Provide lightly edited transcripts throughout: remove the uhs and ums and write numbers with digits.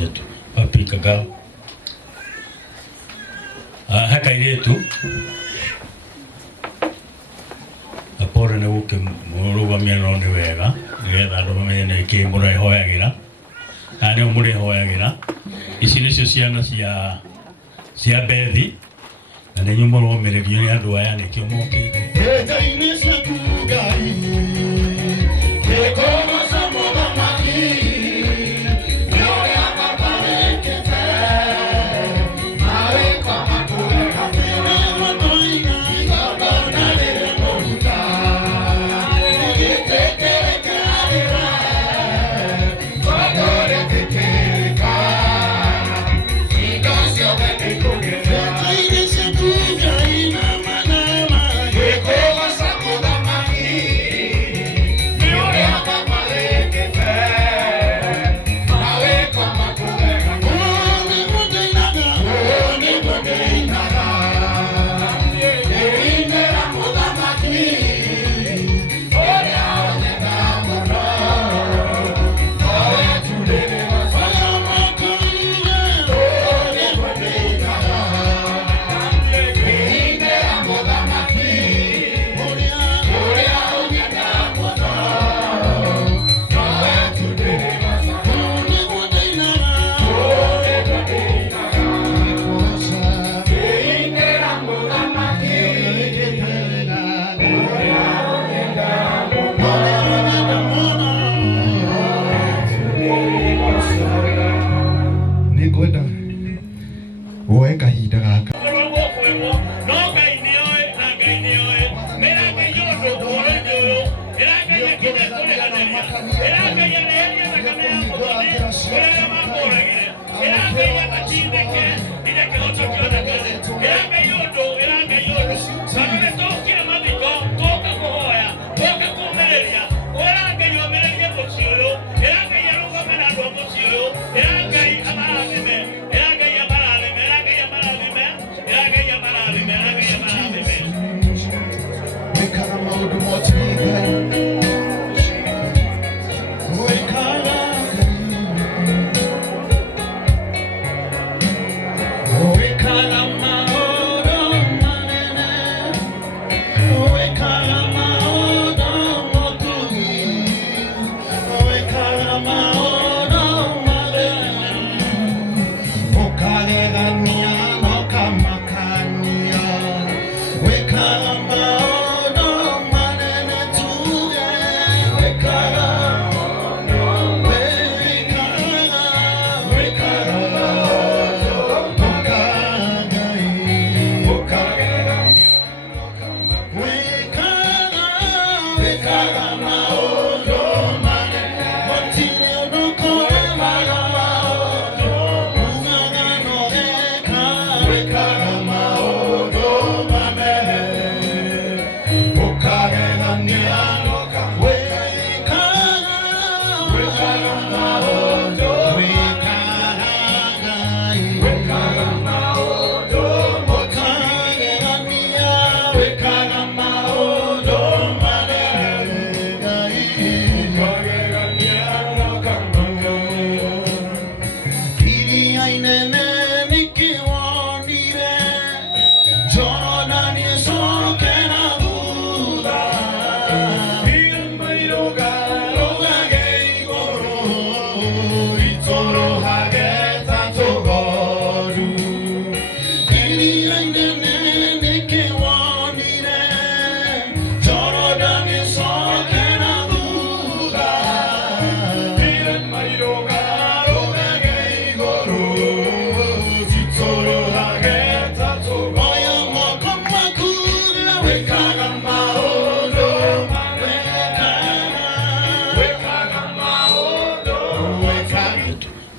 moja tu Paprika Girl. Haka iretu apore ne uke murugamia no ni wega nigetha andu bamenye ni ki murihoyagira ani murihoyagira ici nicio ciana cia Bethi na nĩ nyumo romererio nĩ andũ aya nĩkĩo mokĩte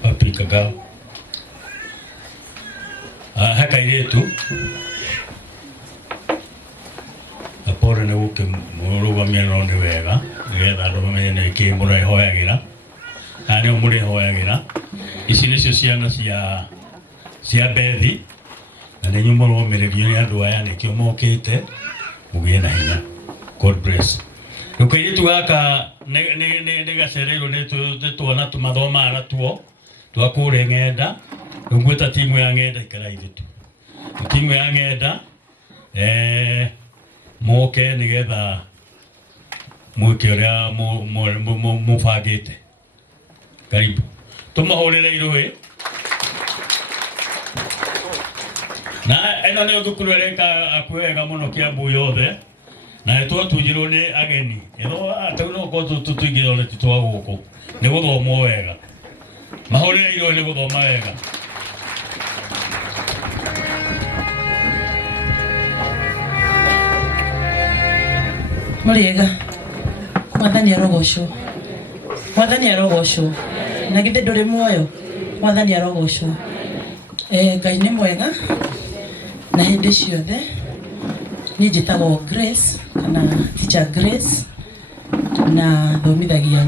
Paprika Girl. Haka iretu apore ne uke murugamia no ni wega nigetha andu bamenye ni ki murihoyagira ani murihoyagira ici nicio ciana cia Bethi na nĩ nyumo romererio nĩ andũ aya nĩkĩo mokĩte mũgĩe na hinya. God bless. Rũkairitu gaka nĩ gacereirwo nĩ twana tũmathomaga natuo twakure Ng'enda ngweta timu ya Ng'enda ikara ithitu timu ya Ng'enda moke nigetha mwike uria mubangite karibu tumahurire iruhi na eno ne thukuru reka akwega muno Kiambu yothe na twatujirwo ni ageni ero atauno ko tutugirwo ni twaguku ni guthoma wega mahurire iruhi ni guthoma wega Muriega Mwathani arogocwo Mwathani arogocwo na githe nduri muoyo Mwathani arogocwo Ngai ni mwega na hindi ciothe ni njitagwo Grace kana teacher Grace na thomithagia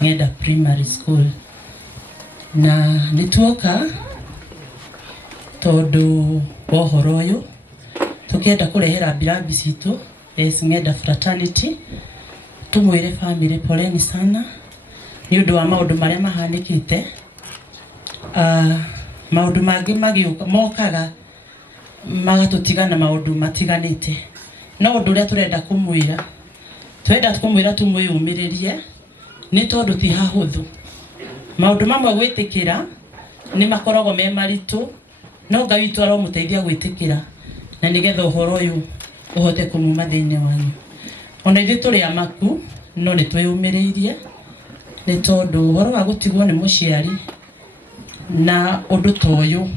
Ng'enda Primary School na nituoka tondu wohoro uyu tukienda kurehera birambi citu Ng'enda Fraternity tumwire family poleni sana ni undu wa maundu maria mahanikite maundu mangi magiuka mokaga magatutigana maundu matiganite no undu uria turenda kumwira tumwiyumiririe ni tondu ti hahuthu maundu mamwe gwitikira ni makoragwo me maritu no Ngai witu aromuteithia gwitikira na nigetha uhoro uyu uhote kumuma thiini wanyu ona ithu turi amaku no ni twiyumiriirie ni tondu uhoro wa gutigwo ni muciari na undu toyu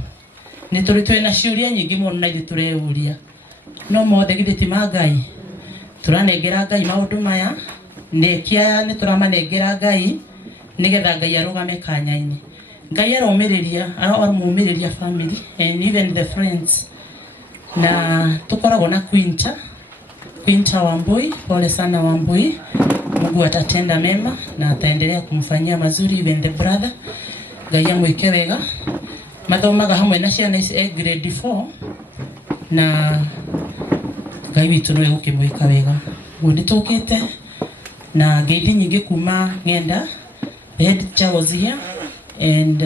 ni turi twina ciuria nyingi muno na ithu tureuria no mothe githi ti ma Ngai turanengera Ngai maundu maya nekia ni turamanengera Ngai nigetha Ngai arugame kanya-ini Ngai aromumiriria family and even the friends na tukoragwo na Quinta Wambui pole sana Wambui Mungu atatenda mema na ataendelea kumfanyia mazuri even the brother Ngai amwike wega mathomaga hamwe na ciana grade 4 na Ngai witu no egukimwika wega gundi tukite na ngeithi nyingi kuma Ng'enda head Charles here and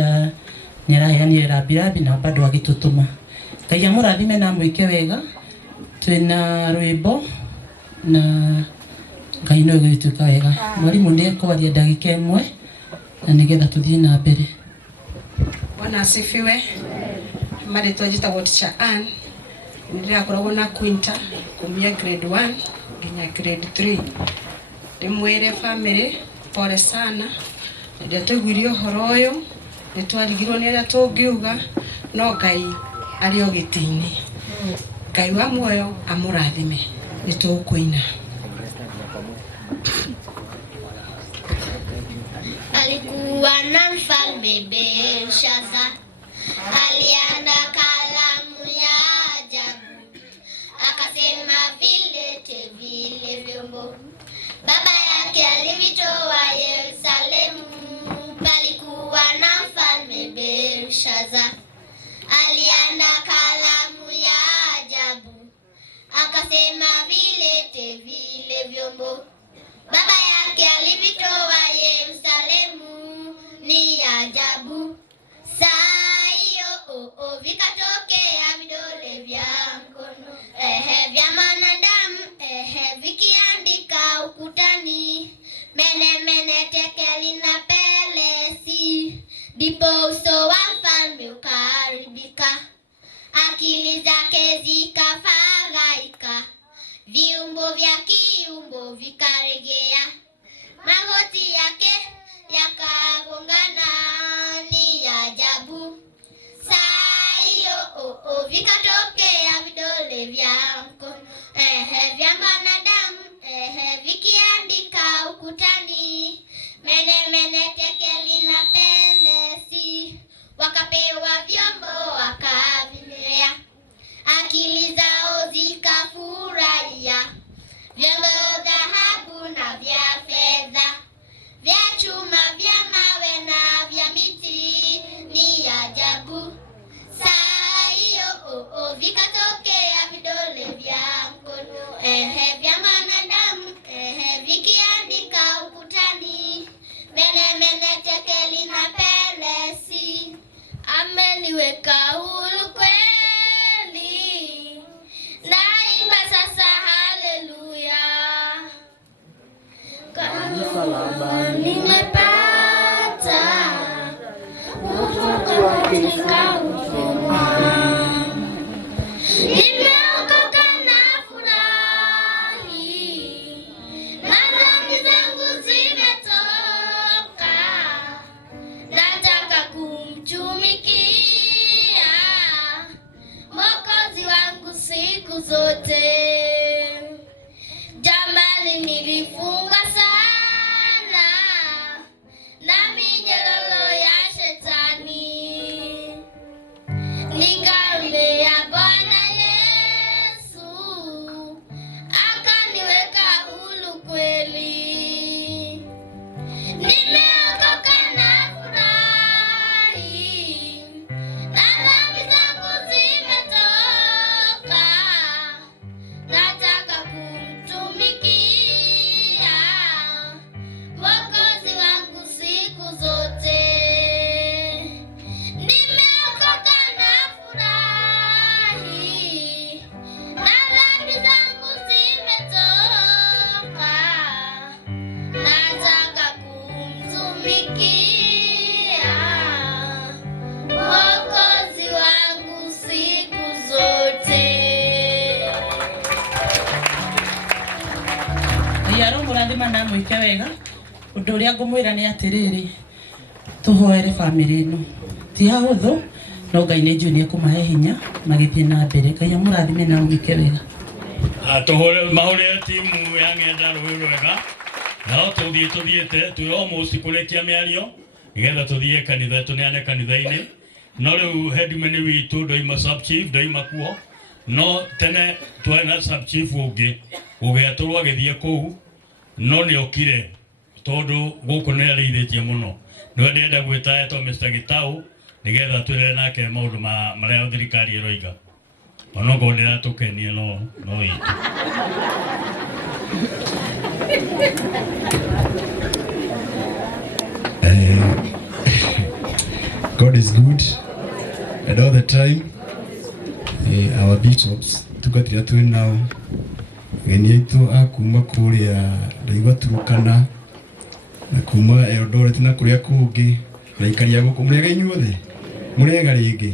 nyaraheanira birabi na bado agitutuma Ngai amurathime na mwike wega twina rwimbo na Ngai no egwituka wega mwalimu ndiye kwaria ndagika imwe na nigetha tuthie na mbere. Bwana asifiwe. Mari twajitagwo teacher Ann ndirakoragwo na Quinta kumia grade 1 nginya grade 3 ndimwire family pole sana ndio twiguirio horo uyu ni twarigirwo ni aria tungiuga no Ngai ari ogitini Ngai wa muoyo amurathime ni tukuina. Alikuwa na mfalme Belshaza alianda kalamu ya ajabu akasema vilete vile vyombo baba yake alivitoa Yerusalemu. Palikuwa na mfalme Belshaza alianda kalamu ya ajabu akasema vilete vile vyombo baba yake alivitoa Yerusalemu. Ni ajabu saa hiyo vikatokea vidole vya mkono vya mwanadamu vikiandika ukutani mene mene tekeli na pelesi. Ndipo uso wa mfalme ukaharibika akili zake zikafadhaika viumbo vya kiumbo vikaregea magoti yake yakagongana. Ni ajabu saa hiyo vikatokea vidole vya mkono vya mwanadamu vikiandika ukutani mene mene tekeli na pelesi. Wakapewa vyombo wakavimea akili zao zikafurahia vyombo dhahabu na vya fedha vya chuma vya mawe na vya miti. Ni ajabu saa hiyo vikatokea vidole vya mkono vya mwanadamu vikiandika ukutani mene mene tekeli na pelesi. akaniweka huru kweli. Naimba sasa haleluya. Kama nimepata kutoka katika utumwa, nimeokoka na furahi, na dhambi zangu zimetoka. Nataka kumtumikia Mwokozi wangu siku zote. Jamani, nilifunga sana na minyororo ya shetani, nikamwendea Bwana Yesu akaniweka huru kweli. Nimeokoka na furahi, na dhambi zangu zimetoka. Nataka kumtumikia Mwokozi wangu siku zote. Nimeokoka na furahi, na dhambi zangu zimetoka. Nataka kumtumikia Mwokozi wangu siku zote. Yaro murathima na mwike wega. Undu uria ngumwira ni atiriri, tuhoere family ino ti hahuthu, no Ngai ni njui ni ekumahe hinya magithie na mbere. Ngai amurathime na mwike wega. Tuhore mahore timu ya ng'enda rũĩ rwega, nao tuthiĩte twi almost kũrĩkia mĩario nĩgetha tuthiĩ kanitha tuneane kanitha-inĩ. No rĩu headman witũ ndoima sub chief ndoima kuo, no tene twarĩ na sub chief ũngĩ ũgĩatũrwo agĩthiĩ kũu, no nĩokire tondũ gũkũ nĩ arĩithĩtie mũno. Nĩwe ndĩrenda gwĩta etwo Mr. Gitau nĩgetha twĩrane nake maũndũ marĩa thirikari ĩroiga. Ono ngo ndĩratũkenia no itũ. God is good and all the time. Our bishops tugatira twi nao ngeni itu akuma kuria ndaigua Turukana na kuma Eldoret na kuria kungi na ikaria guku murega inyuothe murega ringi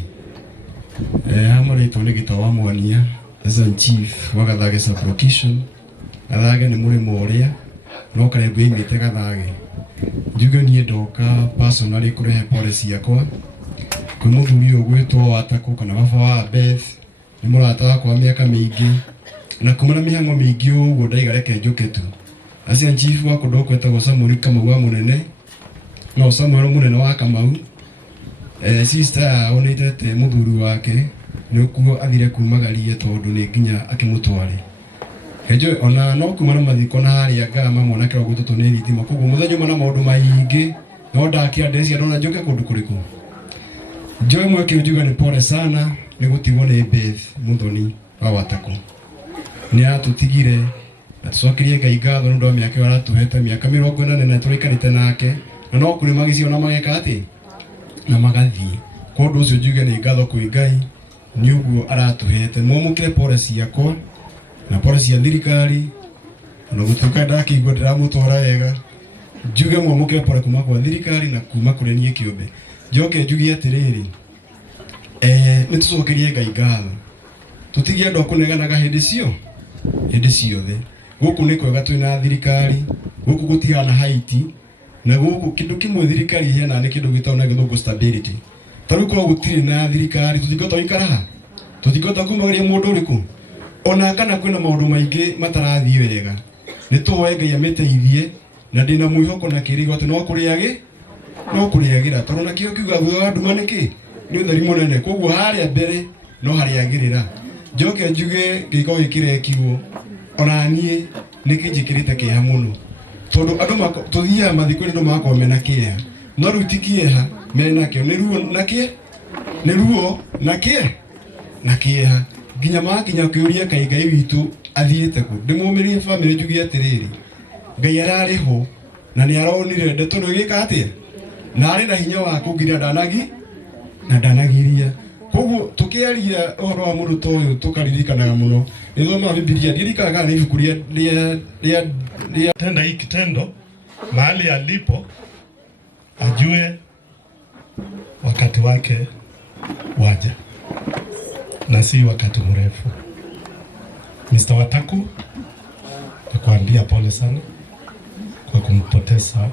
hamurĩtwo nĩ Gĩtawa Mwania as a chief wa Gathage sub-location. Gathage nĩ mũrĩmo ũrĩa no Karembu ĩimĩte Gathage. Njuge niĩ ndoka personally kũrehe pole ciakwa kwĩ mũthuri ũyũ gwĩtwo Wataku kana baba wa Beth. Nĩ mũrata wakwa mĩaka mĩingĩ na kuma na mĩhang'o mĩingĩ ũguo ndaiga reke njũke tu. Acia chief wa kũndũ kwetagwo Samuel Kamau wa Mũnene, no Samuel Mũnene wa Kamau. Sister onetete muthuri wake nikuo athire kumagarie tondu ni nginya akimutware. Hejo ona no kuma na mathiko na haria ngama mwana kira gututu ni thitima koguo muthenya mana maundu maingi no ndakia ndeci ndona njoke kundu kuriku. Joy mweke ujuga ni pole sana ni gutigwo ni Beth Muthoni wa Wataku. Ni atutigire atucokerie Ngai ngatho nundu wa miaka ĩyo aratuhete miaka 40 na tũraikarĩte nake na no kũrĩ magicio na mageka ati na magathie kondu ucio njuge ni ngatho kwĩ Ngai ni uguo aratuhete. Mumukire pole ciakwa na pole cia thirikari na gutuka ndakigwa ndiramutwara wega. Njuge mumukire pole kuma kwa thirikari na kuma kũrĩ niĩ kĩũmbe. Njoke njugie atiriri ni tucokerie Ngai ngatho tutigie andũ akũneganaga hĩndĩ ciothe. Gũkũ nĩ kwega twĩna thirikari, gũkũ gũtigana haiti na gũkũ kĩndũ kĩmwe thirikari hena nĩ kĩndũ gĩtagwo na gĩthũngũ stability. Tarĩu korwo gũtirĩ na thirikari tũtingĩhota gũikara haha, tũtingĩhota kumagaria mũndũ ũrĩkũ ona kana kwĩna maũndũ maingĩ matarathiĩ wega. Nĩ tũhoe Ngai amĩteithie na ndĩna mwĩhoko na kĩrĩgo atĩ no kũrĩagĩra tondũ na kĩo kiuga thutha wa nduma nĩkĩ nĩ ũtheri mũnene. Koguo harĩa mbere no harĩagĩrĩra. Njoke njuge gĩko gĩkĩrekirwo ona niĩ nĩ kĩnjĩkĩrĩte kĩeha mũno tondu andũ tuthiaga mathiko-inĩ andũ magakorwo mena kĩeha no rĩu ti kĩeha menakĩo nĩ ruo na kĩeha nginya magakinya kũũria Ngai witũ athiĩte kũ. Ndĩmũmĩrie family njugie atĩrĩrĩ Ngai ararĩ ho na nĩ aronire ndeto no gĩka atĩa na arĩ na hinya wa kũngiria ndanagiria tukiaria ohoro wa mundu to uyu tukaririkanaga muno nithoma Biblia ndirikaga ni ibuku ria tenda hii kitendo mahali alipo, ajue wakati wake waja na si wakati mrefu. Mr. Wataku, nakuambia pole sana kwa kumpoteza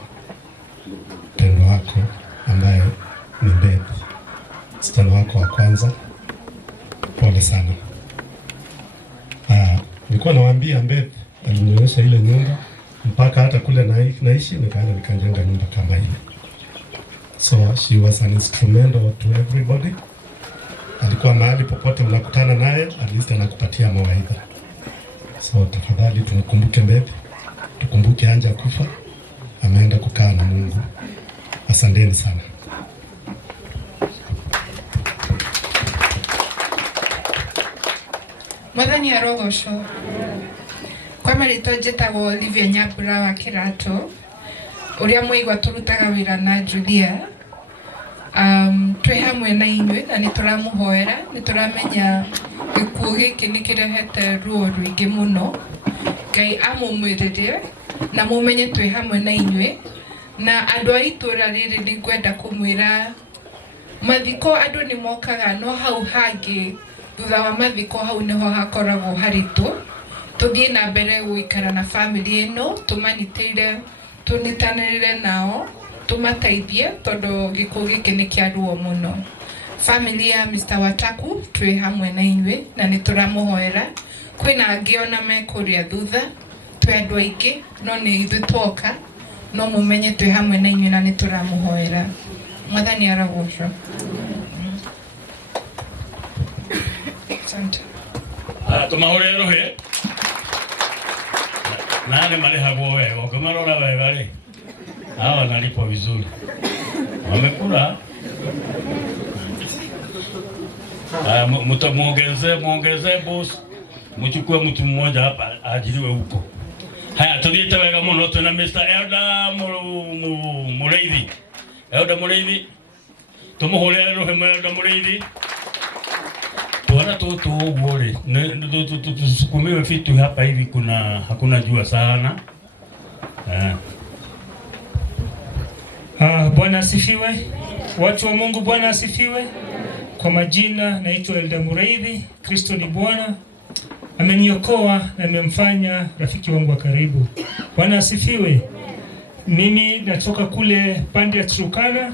mpendwa wako ambaye ni Beth, msichana wako wa kwanza. Pole sana. Nilikuwa nawaambia Beth alinionyesha ile nyumba mpaka hata kule naishi nikaenda nikajenga nyumba kama ile. So she was an instrumental to everybody. Alikuwa mahali popote unakutana naye, at least anakupatia mawaidha. So tafadhali tukumbuke Beth, tukumbuke Anja kufa, ameenda kukaa na Mungu. Asanteni sana. Mwathani arogocwo. Kwa marĩtwa njĩtagwo Olivia Nyambura wa Kĩratũ, ũrĩa mũigua tũrutaga wĩra na Julia. Twĩ hamwe na inyuĩ na nĩtũramũhoera, nĩtũramenya gĩkuũ gĩkĩ nĩkĩrehete ruo rũingĩ mũno. Ngai amũmwĩrĩrie na mũmenye twĩ hamwe na inyuĩ, na andũ a itũũra rĩrĩ nĩngwenda kũmwĩra mathiko andũ nĩmokaga, no hau hangĩ thutha wa mathiko hau nĩho hakoragwo haritũ. Tũthiĩ na mbere gũikara na family ĩno, tũmanyitĩire, tũnyitanĩrĩre nao, tũmateithie tondũ gĩkuũ gĩkĩ nĩ kĩa ruo mũno. Family ya Mr. Wataku twĩ hamwe na inyuĩ na nĩtũramũhoera. Kwĩna angĩ ona me kũrĩa thutha, twĩ andũ aingĩ no nĩ ithuĩ twoka, no mũmenye twĩ hamwe na inyuĩ na nĩtũramũhoera. Mwathani arogocwo. Asante. Tumahore rohe nani marehagwo wega, ukimarora wega ri hawa wanalipwa vizuri, wamekula. Muongeze boss, mchukue mtu mmoja hapa ajiriwe huko. Haya, tuliite wega muno, tuna Mr. Elda Mureithi. Elda Mureithi, tumuhore rohe Elda Mureithi. Tuona tu uone tusukumiwe vitu hapa hivi, hakuna jua sana. Bwana asifiwe. Watu wa Mungu, Bwana asifiwe. Kwa majina naitwa Elda Mureithi. Kristo ni Bwana, ameniokoa na amemfanya rafiki wangu wa karibu. Bwana asifiwe. Mimi natoka kule pande ya Turkana.